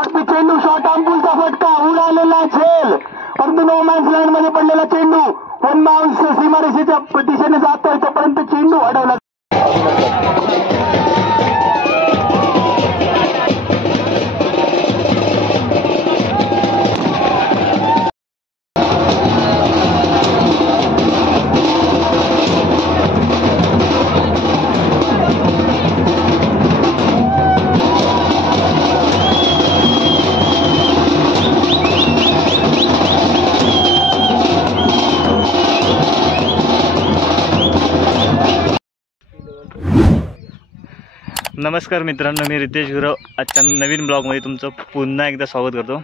Shot चेंडू shot आंबुलचा फटका उडालेला झेल परंतु नो मॅन्स लाईन मध्ये पडलेला चेंडू वन बाउन्स सीमारेषेच्या दिशेने जातोय तोपर्यंत चेंडू अडवला. नमस्कार मित्रांनो, मी रितेश गुरव आजच्या नवीन ब्लॉगमध्ये तुमचं पुन्हा एकदा स्वागत करतो.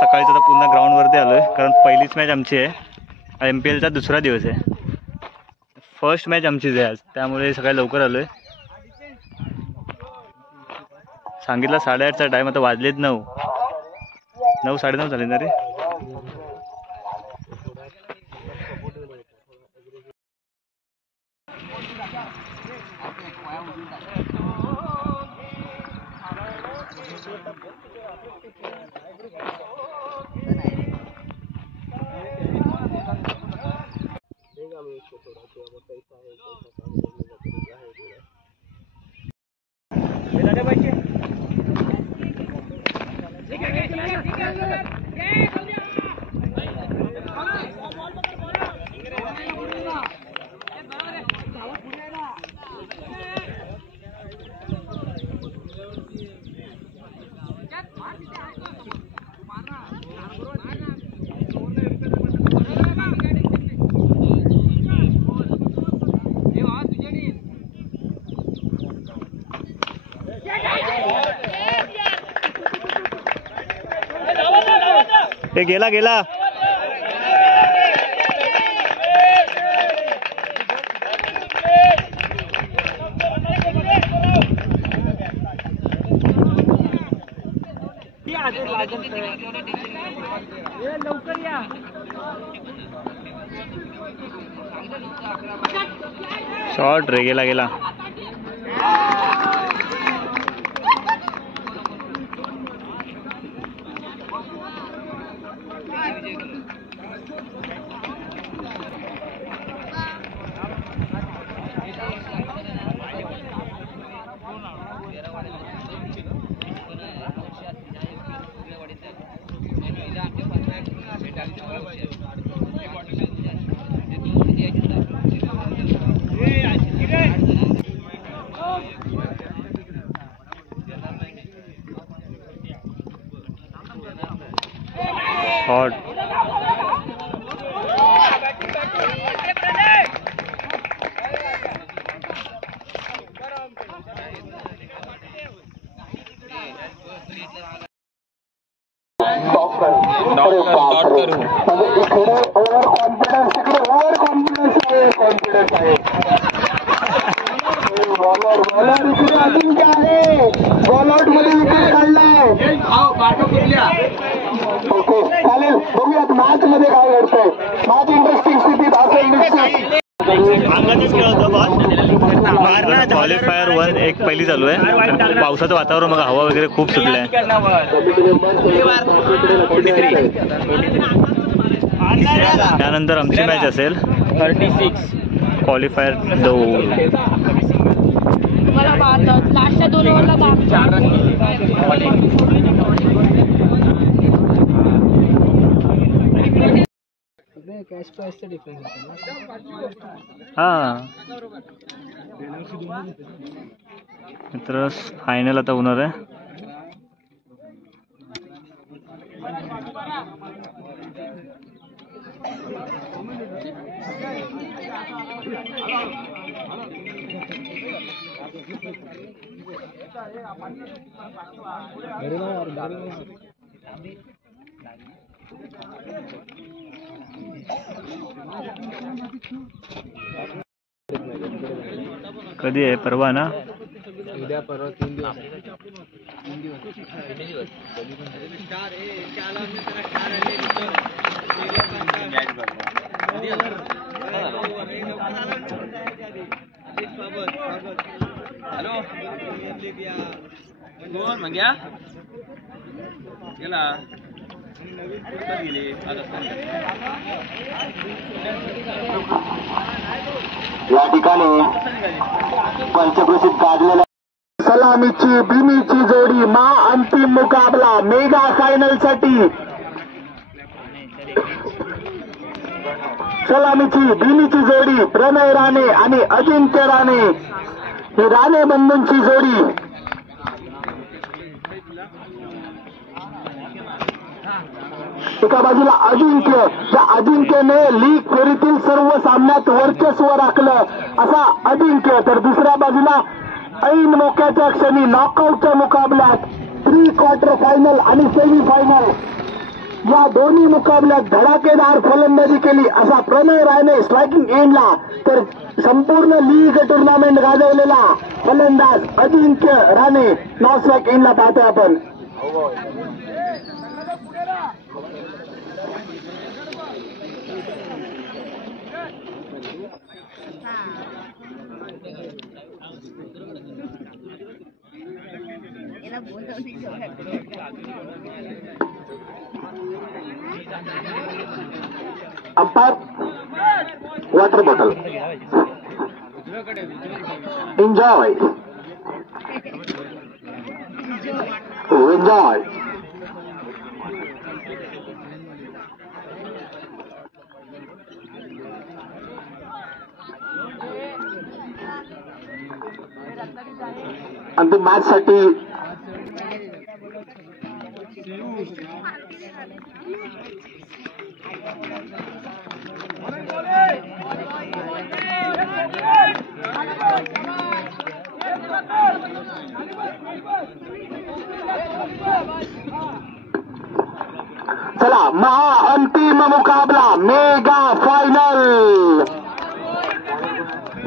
सकाळीच आता पुन्हा ग्राउंडवरती आलो आहे कारण पहिलीच मॅच आमची आहे. MPLचा दुसरा दिवस आहे. फर्स्ट मॅच आमचीच आहे आज, त्यामुळे सकाळी लवकर आलो आहे. सांगितलं 8:30चा टाईम, आता वाजलेत 9, 9:30 झाले ना रे. ते गेला शॉट रे, गेला शॉट. कॉन्फिडन्स आहे. बॉल आउट मध्ये विकेट काढलाय. ओके, चालेल, बघूयात मॅच मध्ये काय घडतंय. मॅच इंटरेस्टिंग स्थितीत असेल. क्वालिफायर 1 एक पहिली चालू आहे. पावसाचं वातावरण बघा, हवा वगैरे खूप सुटलंय. त्यानंतर आमची मॅच असेल 36 क्वालिफायर 2. कॅश प्राइसचा डिफरन्स हां मित्र, फायनल आता होणार आहे. कधी आहे? परवा ना? उद्या परवा 3 दिवस. हॅलो कोण मंग्या गेला गेले या ठिकाणी पंचकृषीत गाजलेल्या सलामीची भीमीची जोडी अंतिम मुकाबला मेगा फायनल साठी सलामीची भीमीची जोडी प्रणय राणे आणि अजिंक्य राणे ही राणे बंधूंची जोडी एका बाजूला अजिंक्य, त्या अजिंक्यने लीग फेरीतील सर्व सामन्यात वर्चस्व राखलं असा अजिंक्य, तर दुसऱ्या बाजूला ऐन मोक्याच्या क्षणी नॉकआउटच्या मुकाबल्यात प्री क्वार्टर फायनल आणि सेमी फायनल या दोन्ही मुकाबल्यात धडाकेदार फलंदाजी केली असा प्रणय राणे स्ट्रायकिंग एंडला, तर संपूर्ण लीग टुर्नामेंट गाजवलेला फलंदाज अजिंक्य राणे नॉन स्ट्राईक एंडला पाहतोय आपण. Umpire water bottle enjoy enjoy. अंतिम मॅच साठी चला अंतिम मुकाबला मेगा फायनल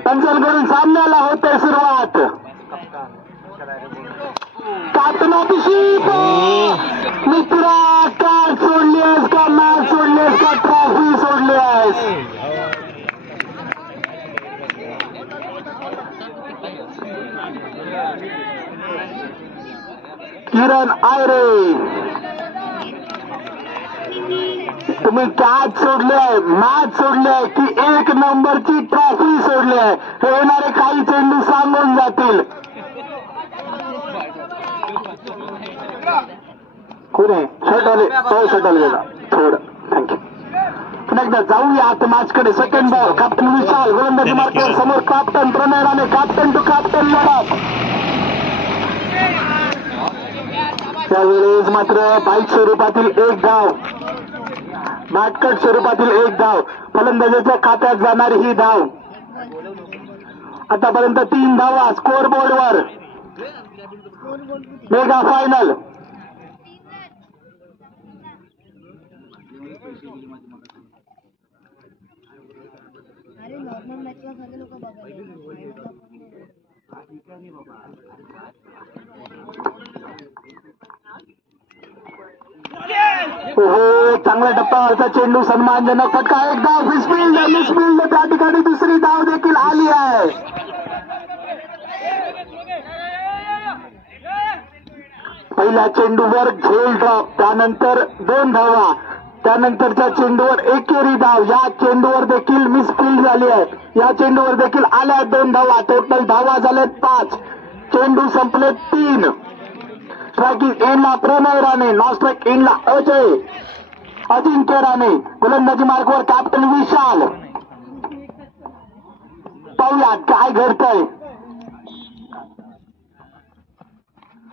पंचलकडून सामन्याला होते सुरुवात. कातनापिशी मित्रा काय सोडलीस का मॅच सोडलीस का ट्रॉफी सोडलीस. किरण आयरे तुम्ही कॅच सोडले मॅच सोडले की एक नंबरची ट्रॉफी सोडली आहे हे येणारे काही चेंडू सांगून जातील. कोणी शटल तो शटल गेला थोडं थँक्यू. पुन्हा एकदा जाऊयात मॅचकडे. सेकंड बॉल कॅप्टन विशाल गोलंदाजी मार्केवर समोर captain Pranay Rane captain to captain लढत. त्यावेळेस मात्र बाईक स्वरूपातील एक धाव नाटकट स्वरूपातील एक धाव फलंदाजाच्या खात्यात जाणारी ही धाव. आतापर्यंत 3 धावा स्कोअर बोर्डवर. मेगा फायनल हो चांगला टप्प्यावरचा चेंडू सन्मानजनक फटका. एक धाव मिसफिल्ड त्या ठिकाणी दुसरी धाव देखील आली आहे. पहिल्या चेंडूवर झेल ड्रॉप त्यानंतर 2 धावा त्यानंतरच्या चेंडूवर एकेरी धाव. या चेंडूवर देखील मिसफिल्ड झाली आहे. या चेंडूवर देखील आल्या 2 धावा. टोटल धावा झाल्यात 5. चेंडू संपले 3. स्ट्रायकिंग एंडला प्रणय राणे नॉन स्ट्राईक एंडला अजिंक्य राणे गोलंदाजी मार्गवर कॅप्टन विशाल. पाहूया काय घडतंय.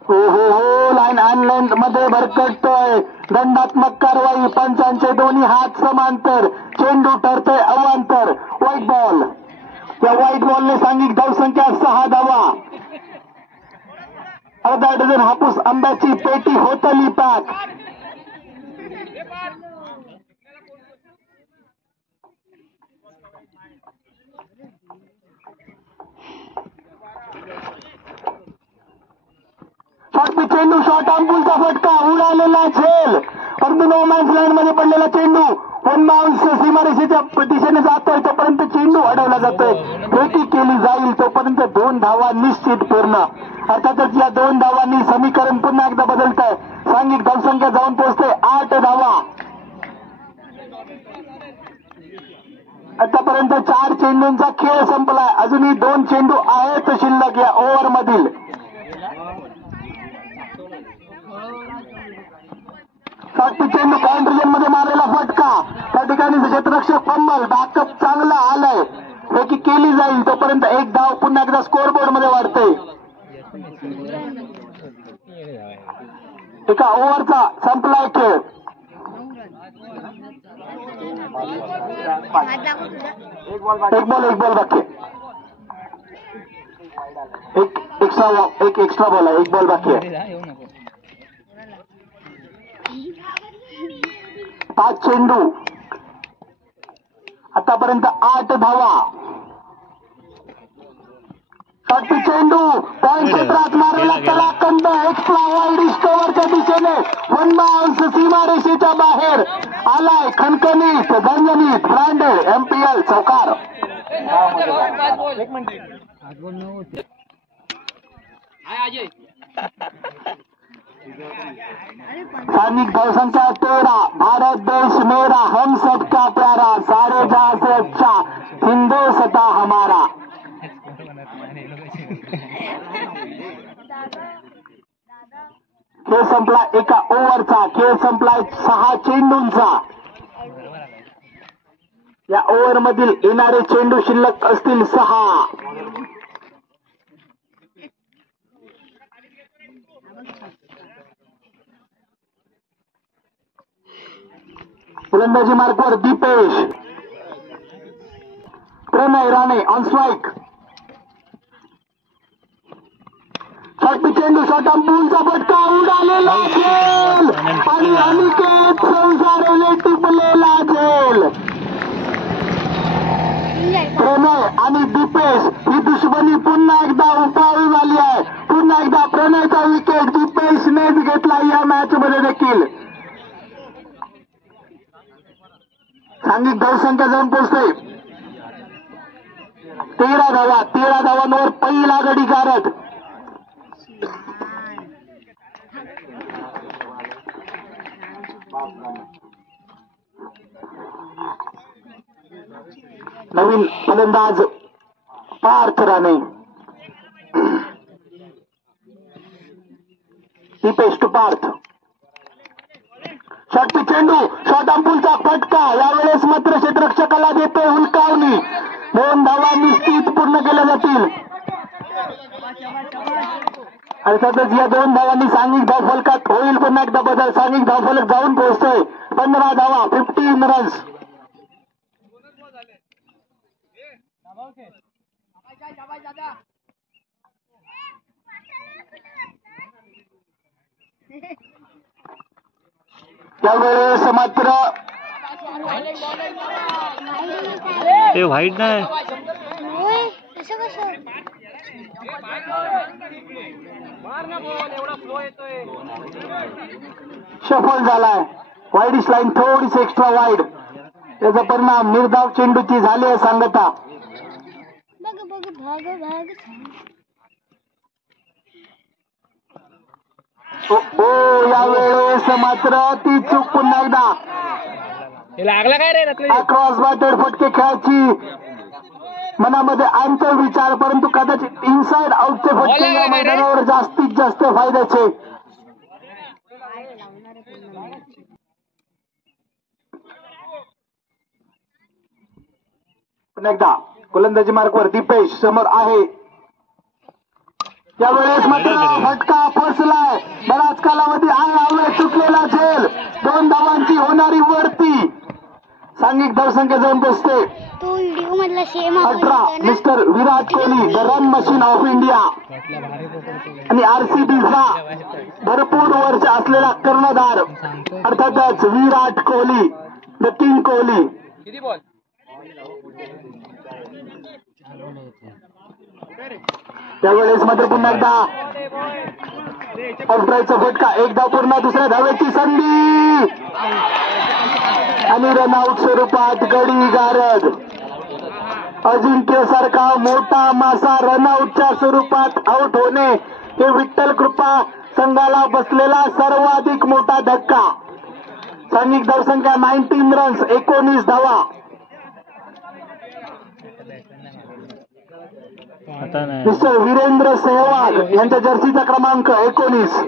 हो लाईन अनलाईन मध्ये भरकटतोय. दंडात्मक कारवाई. पंचांचे दोन्ही हात समांतर. चेंडू ठरतोय अवांतर. White ball. या व्हाईट बॉलने सांघिक धावसंख्या 6 धावा. अर्धा डझन हापूस आंब्याची पेटी होतली पॅक. चेंडू शॉर्ट आर्म पुलचा फटका उडालेला झेल परंतु नो मॅन्स लाईन मध्ये पडलेला चेंडू वन बाउन्स सीमारेषेच्या दिशेने जातोय तोपर्यंत चेंडू अडवला जातोय. फेकी केली जाईल तोपर्यंत 2 धावा निश्चित पूर्ण. अर्थातच या 2 धावांनी समीकरण पुन्हा एकदा बदलत आहे. सांघिक धावसंख्या जाऊन पोहोचते 8 धावा. आतापर्यंत 4 चेंडूंचा खेळ संपलाय. अजूनही 2 चेंडू आहेत शिल्लक या ओव्हर मधील. चेंडू पॉइंट रिजन मध्ये मारलेला फटका. त्या ठिकाणी क्षेत्ररक्षक फंबल. बॅकअप चांगला आलाय. फेकी केली जाईल तोपर्यंत 1 धाव पुन्हा एकदा स्कोर बोर्ड मध्ये वाढते. एका ओव्हरचा संपलाय खेळ. एक बॉल बाकी. एक एक्स्ट्रा बॉल आहे. 1 बॉल बाकी आहे. 5 चेंडू. आतापर्यंत 8 धावा. चेंडू पॉइंट क्षेत्रात मारलेला कलाकंद एक्स्ट्रा वाईड कव्हरच्या दिशेने वन बाउन्स सीमारेषेच्या बाहेर आलाय. खणखणीत झणझणीत ब्रँडेड MPL चौकार. स्थानिक धावसंख्या 13. भारत देश मेरा हम सबका प्यारा सारे जहां से अच्छा हिंदुस्ता हमारा. खेळ संपला एका ओव्हरचा. खेळ संपलाय 6 चेंडूंचा. या ओव्हर मधील येणारे चेंडू शिल्लक असतील 6. फलंदाजी मार्कवर दीपेश. प्रणय राणे ऑन स्ट्राईक. चेंडू शॉट अंपूलचा फटका उडालेला झेल आणि अनिकेत संसारेने टिपलेला झेल. प्रणय आणि दीपेश ही दुश्मनी पुन्हा एकदा उपाळी झाली आहे. पुन्हा एकदा प्रणयचा विकेट दीपेशनेच घेतला या मॅच मध्ये देखील. सांघिक धावसंख्या जाऊन पोहोचते 13 धावा. 13 धावांवर पहिला गडी गारद. नवीन फलंदाज पार्थ राणे. दीपेश टू पार्थ. शॉट पी चेंडू. शॉट अंपूलचा फटका. यावेळेस मात्र क्षेत्ररक्षकाला देते हुलकावणी. 2 धावा निश्चित पूर्ण केल्या जातील. अर्थातच या 2 धावांनी सांघिक धावफलकात होईल पुन्हा एकदा बदल. सांघिक धावफलक जाऊन पोहोचतोय 15 धावा. 15 रन्स. त्यावेळेस मात्र ते व्हाईट नाही. शफल झालाय. वाईडिश लाईन थोडीशी एक्स्ट्रा वाईड. त्याचा परिणाम निर्धाव चेंडूची झाली आहे सांगता. यावेळेस मात्र ती चूक पुन्हा एकदा. लागला काय रे? क्रॉस बाटेड फटके खेळायची मनामध्ये आणतो विचार. परंतु कदाचित इनसाइड आउटचे फटके या मैदानावर जास्तीत जास्त फायद्याचे. पुन्हा एकदा गोलंदाजी मार्कवर दीपेश समोर आहे. त्यावेळेस मात्र फटका फसलाय. बराच कालावधी आहे. यावेळेस चुकलेला झेल. 2 धावांची होणारी वरती. सांघिक धावसंख्या जाऊन बसते 18. Mister Virat Kohli the run machine of India आणि RCBचा भरपूर वर्ष असलेला कर्णधार अर्थातच विराट कोहली द किंग कोहली. त्यावेळेस मात्र पुन्हा एकदा ऑफड्राईव्हचा फटका. 1 धाव पूर्ण. दुसऱ्या धावेची संधी. आणि रनआउट स्वरूपात गडी गारद. अजिंक्य सारखा मोठा मासा रनआउटच्या स्वरूपात आउट होणे हे विठ्ठल कृपा संघाला बसलेला सर्वाधिक मोठा धक्का. सांघिक धावसंख्या 19 रन्स 19 धावा. मिस्टर वीरेंद्र सेहवाग यांच्या जर्सीचा क्रमांक 19.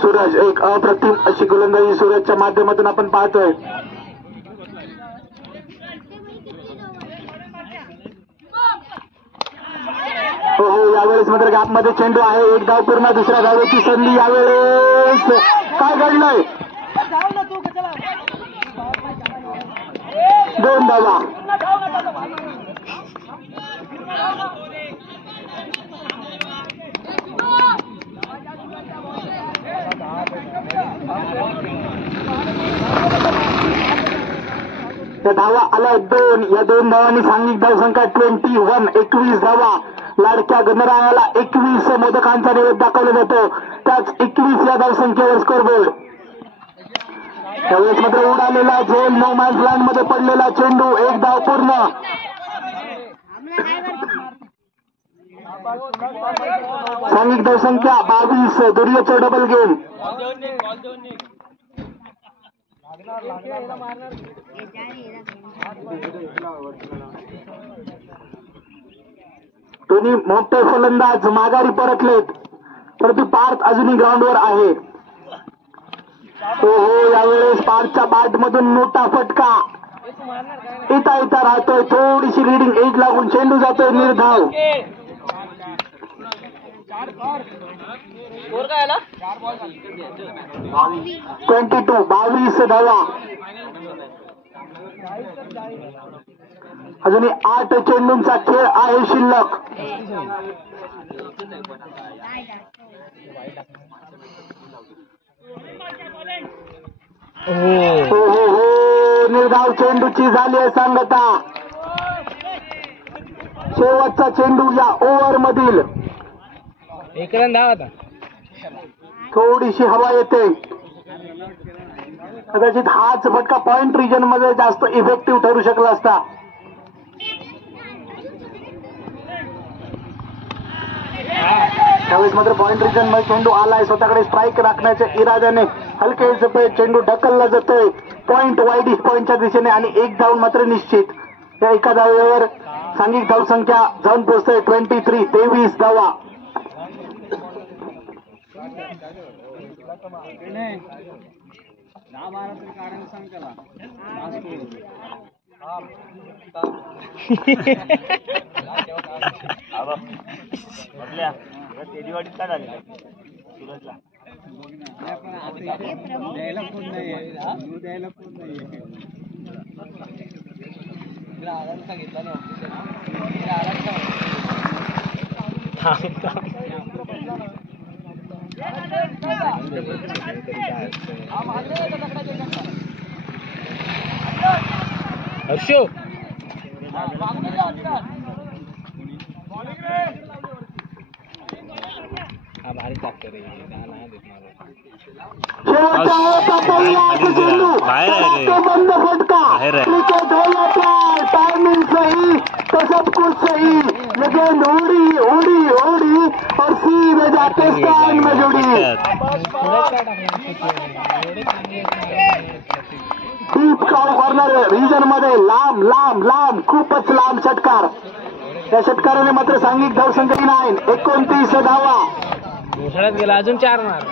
सूरज एक अप्रतिम अशी गोलंदाजी सूरजच्या माध्यमातून आपण पाहतोय. हो यावेळेस मात्र गॅपमध्ये चेंडू आहे. एक धाव पूर्ण. दुसऱ्या धावेची संधी. यावेळेस काय घडलंय? 2 धावा. त्या धावा आल्या 2. या 2 धावांनी सांघिक धावसंख्या 21 21 धावा. लाडक्या गणरायाला 21 मोदकांचा नैवेद्य दाखवला जातो. त्याच 21 या धावसंख्येवर स्कोरबोर्ड. त्यावेळेस मात्र उडालेला झेल नो मॅन्स लँड मध्ये पडलेला चेंडू. 1 धाव पूर्ण. सांघिक धावसंख्या 22. दुर्योचं डबल गेम. दोन्ही मोठे फलंदाज माघारी परतलेत, परंतु पार्थ अजूनही ग्राउंडवर आहे. हो यावेळेस पार्थच्या बॅट मधून मोठा फटका येता राहतोय. थोडीशी रीडिंग एज लागून चेंडू जातोय निर्धाव. 22 धावा. अजूनही 8 चेंडूंचा खेळ आहे शिल्लक. हो निर्धाव चेंडूची झाली आहे सांगता. शेवटचा चेंडू या ओव्हर मधील. 1 रन धाव आता. थोडीशी हवा येते. कदाचित हाच फटका पॉइंट रिजन मध्ये जास्त इफेक्टिव्ह ठरू शकला असता. त्यावेळेस मात्र पॉइंट रिजन मध्ये चेंडू आलाय. स्वतःकडे स्ट्राईक राखण्याच्या इराद्याने हलके चेंडू ढकलला जातोय पॉइंट वाईड पॉइंटच्या दिशेने आणि 1 धाव मात्र निश्चित. त्या एका धावेवर सांघिक धावसंख्या जाऊन पोहोचतोय 23. 23 धावा. तेजीवाडीत काय झालेलं सुरजला? द्यायला फोन सांगितलं ना. हर्षो हा भारी टाकतो रे. बंद फटका. क्रिकेट होला प्यार. टाइमिंग सही तो सब कुछ सही, लेकिन उड़ी उड़ी उड़ी और सीधे जाके स्टैंड में जुड़ी. डीप कॉर्नर रिजन मध्ये लांब लांब लांब खूपच लांब षटकार. त्या षटकाराने मात्र सांघिक धावसंख्या 9. 29 धावा. घोषणात गेला. अजून 4 मार.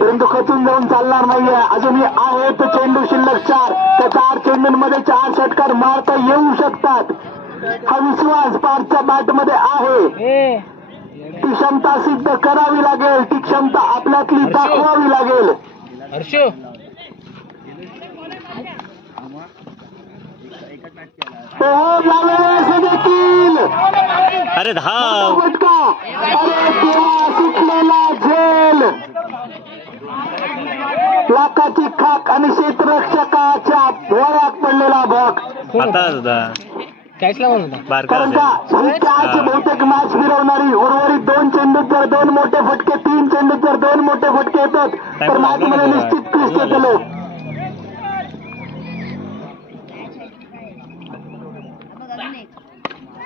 परंतु खचून जाऊन चालणार नाहीये. अजूनही आहेत चेंडू शिल्लक 4. त्या 4 चेंडूंमध्ये 4 षटकार मारता येऊ शकतात. हा विश्वास पारच्या बॅटमध्ये आहे. ती क्षमता सिद्ध करावी लागेल, ती क्षमता आपल्यातली दाखवावी लागेल. हर्षो देखील अरे धाव फटका. अरे देवा, सुटलेला झेल. लाखाची खाक आणि क्षेत्ररक्षकाच्या डोळ्यात पडलेला बॉक. आता सुद्धा कॅचला म्हणून बारका कारण का आज बहुतेक मॅच फिरवणारी उर्वरित 2 चेंडूत जर 2 मोठे फटके, 3 चेंडूत जर 2 मोठे फटके येतात तर मॅच मध्ये निश्चित क्लिष्ट केले.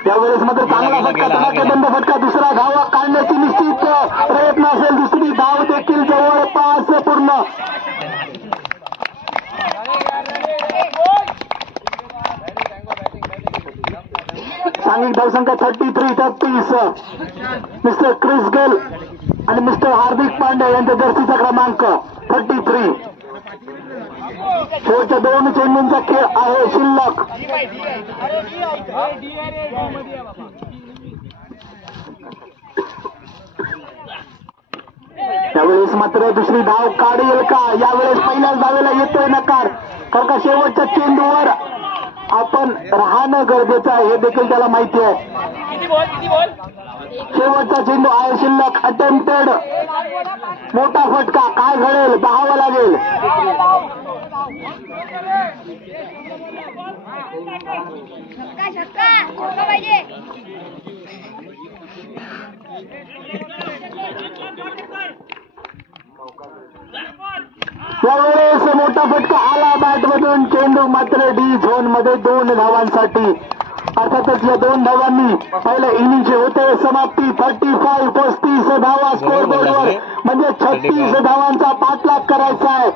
यावेळेस मात्र चांगला फटका, धडाकेबंद फटका. दुसरा धावा काढण्याची निश्चित प्रयत्न असेल. दुसरी धाव देखील जवळपास पूर्ण. सांघिक धावसंख्या 33. मिस्टर क्रिस गेल आणि मिस्टर हार्दिक पांड्या यांच्या जर्सीचा क्रमांक 33. शेवटच्या 2 चेंडूंचा खेळ आहे शिल्लक. त्यावेळेस मात्र दुसरी धाव काढेल का? यावेळेस पहिल्याच धावेला येतोय नकार. कारण का शेवटच्या चेंडूवर आपण राहणं गरजेचं आहे हे देखील त्याला माहिती आहे. शेवटचा चेंडू आहे शिल्लक. अटेम्प्टेड मोठा फटका. काय घडेल पाहावं लागेल. यावेळेस मोठा फटका आला बॅटमधून. चेंडू मात्र डी झोन मध्ये 2 धावांसाठी. अर्थातच या 2 धावांनी पहिल्या इनिंगचे होते समाप्ती. 35 धावा स्कोर बोर्डवर, म्हणजे 36 धावांचा पाठलाग करायचा आहे.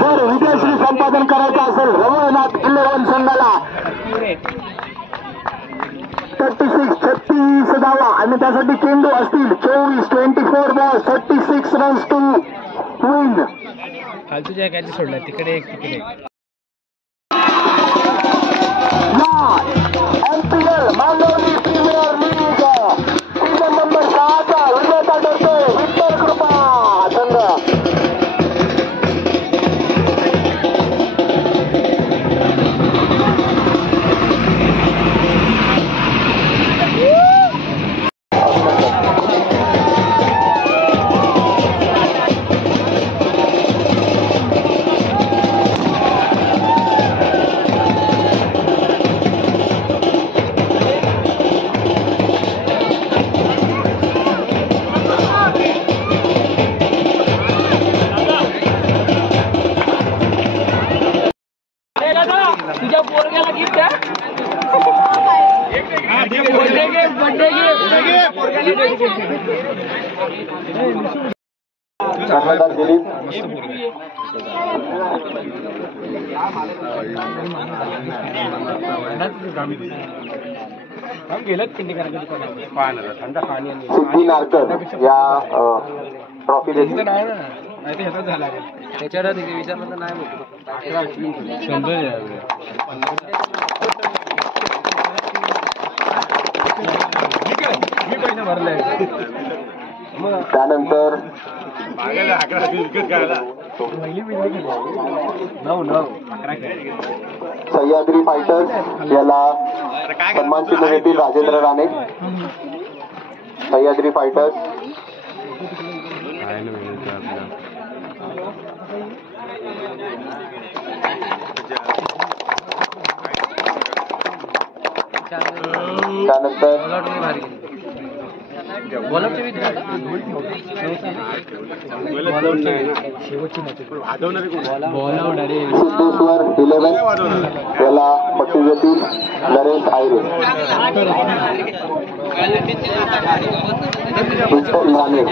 जर विजयश्री संपादन करायचं असेल रवळनाथ 11 संघाला 36 धावा आणि त्यासाठी चेंडू असतील 24 बॉल्स 36 रन्स टू विन. खालच्या कॅच सोडला तिकडे एक तिकडे एक. MPL Mandavali premier league season number 6चा विजेता ठरतोय विठ्ठल कृपा संघ. तुझ्या पोरग्याला गिफ्ट कर्णधार दिलीप. सिद्धी नारकर या ट्रॉफी देतील. त्याच्यावर विचारलं तर नाही त्यानंतर सह्याद्री फायटर्स याला सन्मान चिन्ह देतील राजेंद्र राणे. सह्याद्री फायटर्स त्यानंतर सिद्धेश्वर 11 याला बक्षीस देतील नरेश आयरे. विठ्ठल राणे.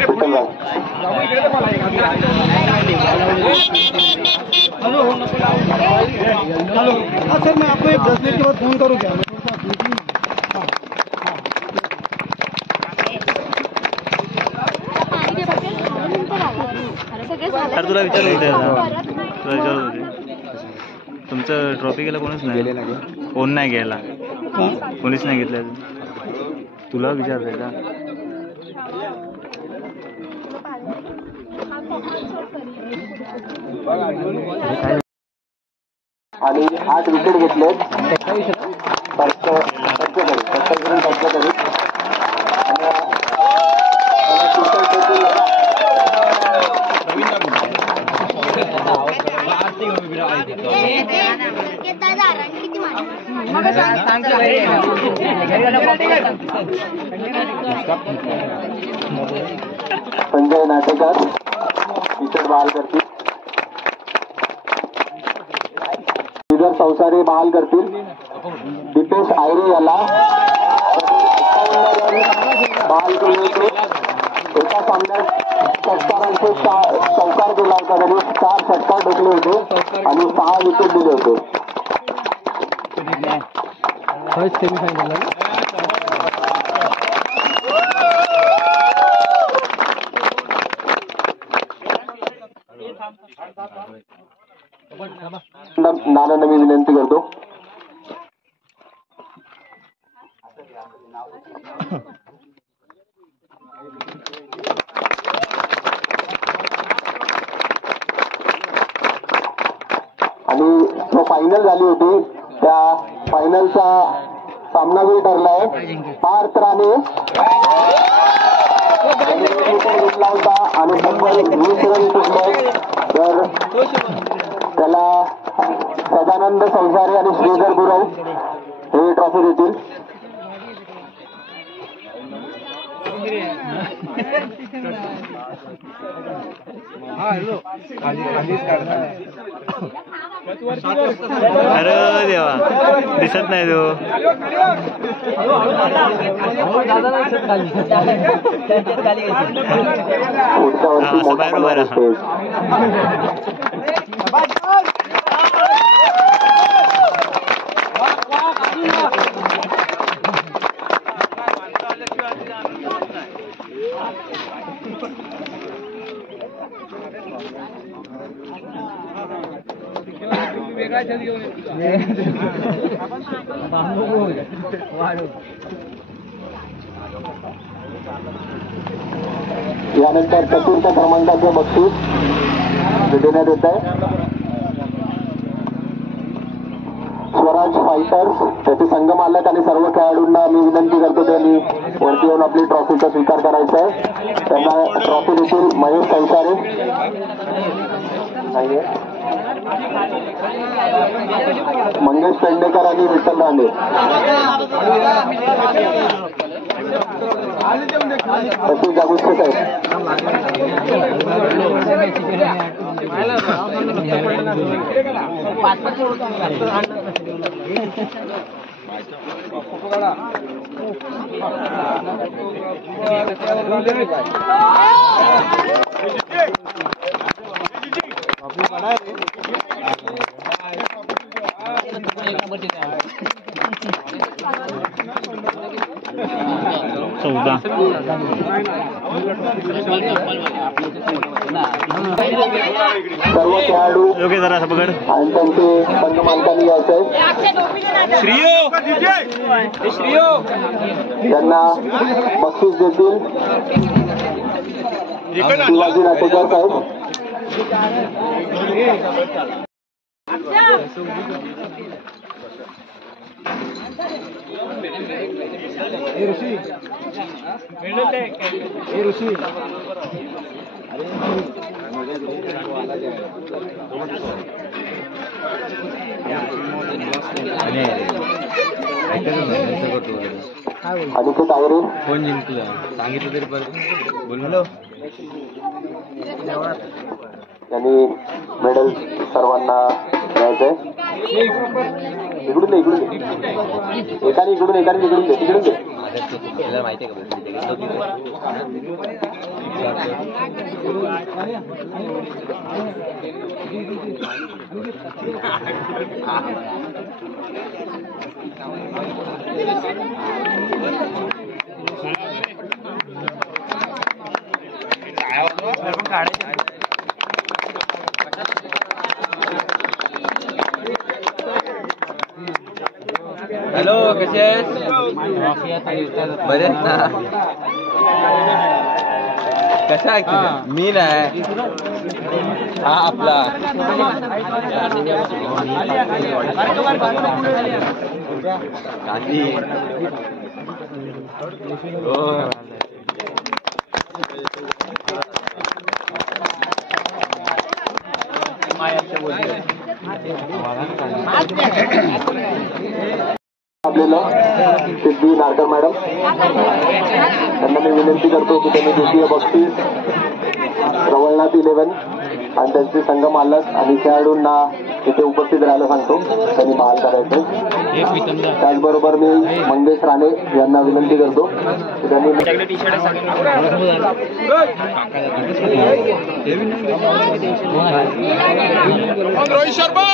विठ्ठल राणे. सर मैं आपको एक 10 मिनट के बाद फोन करूँ क्या? तर तुला विचारलं होते तुमचं ट्रॉफी गेला कोणच नाही, कोण नाही गेला. कोणीच नाही घेतलं अजून. तुला विचारलंय का? आणि 8 विकेट घेतले. संजय नाटेकर विकेट बहाल करतील. श्रीधर चौसारे बहाल करतील. दीपेश आयरे याला बहाल केले होते. एका सामन्यात षटकारांचे चौकार दिला होता. त्यांनी 4 षटकार ढकले होते आणि 6 विकेट दिले होते. नानांना मी विनंती करतो. आणि जो फायनल झाली होती त्या फायनलचा सामनावीर ठरलाय पार्थ राणे. घेतला होता आणि 20 रन चुकले. तर त्याला सदानंद संसारे आणि श्रीधर गुरव हे ट्रॉफी देतील. अरे देवा, दिसत नाही तो. पुढच्या वर्षी यानंतर चतुर्थ क्रमांकाचे बक्षीस देण्यात येत आहे. स्वराज फायटर्स त्याचे संघ मालक आणि सर्व खेळाडूंना मी विनंती करतो त्यांनी वरती येऊन आपली ट्रॉफीचा स्वीकार करायचा आहे. त्यांना ट्रॉफी देतील महेश संसारे, मंगेश पेडणेकर आणि विठ्ठल राणे. सचिन जागुस्ते साहेब. चौदा सर्व खेळाडू योग्य जरा पकड आणि त्यांचे संघ मालकांनी यायचं त्यांना बक्षीस देतील शिवाजी नाटेकर साहेब. अनिकेत आयरे कोण जिंकलं सांगितलं तरी बोल. यांनी मेडल सर्वांना द्यायचंय. इकडून एकाने इकडून घे. माहिती हॅलो, कसे आहेस? बरे आहेत ना? कसा आहे तुझा? मी नाही, हा आपला आपल्याला सिद्धी नारकर मॅडम त्यांना मी विनंती करतो की त्यांनी द्वितीय बक्षीस रवळनाथ 11 आणि त्यांचे संघ मालक आणि खेळाडूंना इथे उपस्थित राहायला सांगतो, त्यांनी बहाल करायचं. त्याचबरोबर मी मंगेश राणे यांना विनंती करतो की त्यांनी रोहित शर्मा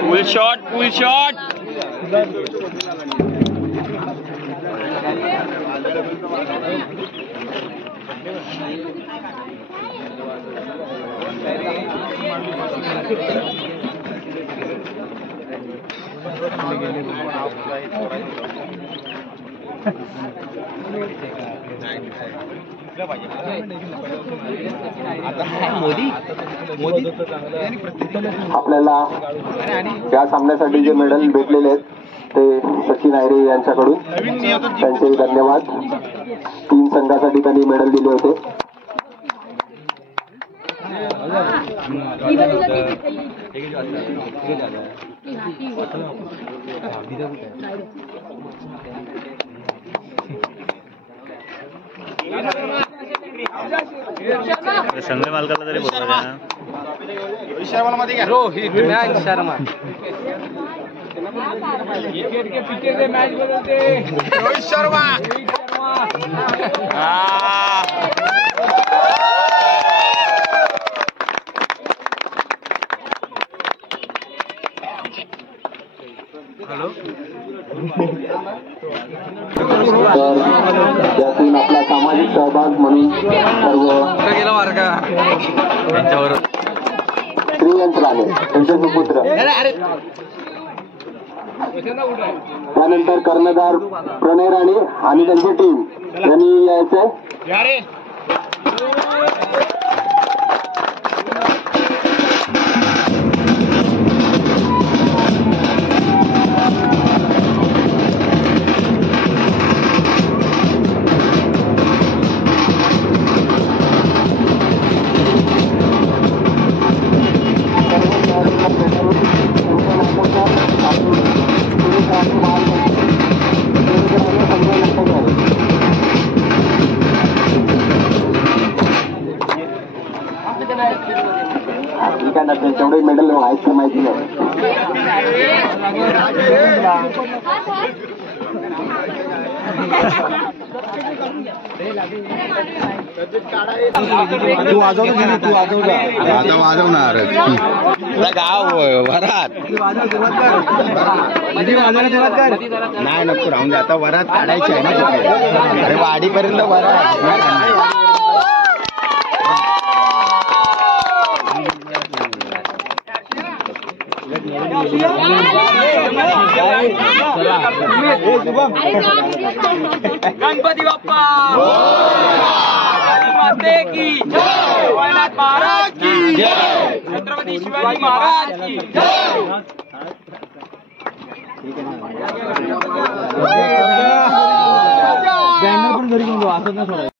फुल शॉट आपल्याला या सामन्यासाठी जे मेडल भेटलेले आहेत ते सचिन आयरे यांच्याकडून, त्यांचे धन्यवाद. 3 संघासाठी त्यांनी मेडल दिले होते. संघ मालकाला तरी बोलवा ना. रोहित मॅच शर्मा. रोहित शर्मा तर यातून आपला सामाजिक सहभाग म्हणून सर्व श्रीयंत राणे त्यांचे सुपुत्र, त्यानंतर कर्णधार प्रणय राणे आणि त्यांची टीम यांनी यायचंय. ठीक आहे ना, तेवढे मेडल आहेत का माहिती नाही. तू आता वाजवणार गाव वरात नाही नको राहून दे, आता वरात काढायची आहे ना. अरे वाडीपर्यंत वरात. गणपती बाप्पा माते की जय, भोलेनाथ महाराज की जय, छत्रपती शिवाजी महाराज की जय. बॅनर पण घरी घेऊन जाऊ, असं ना सोडायचं.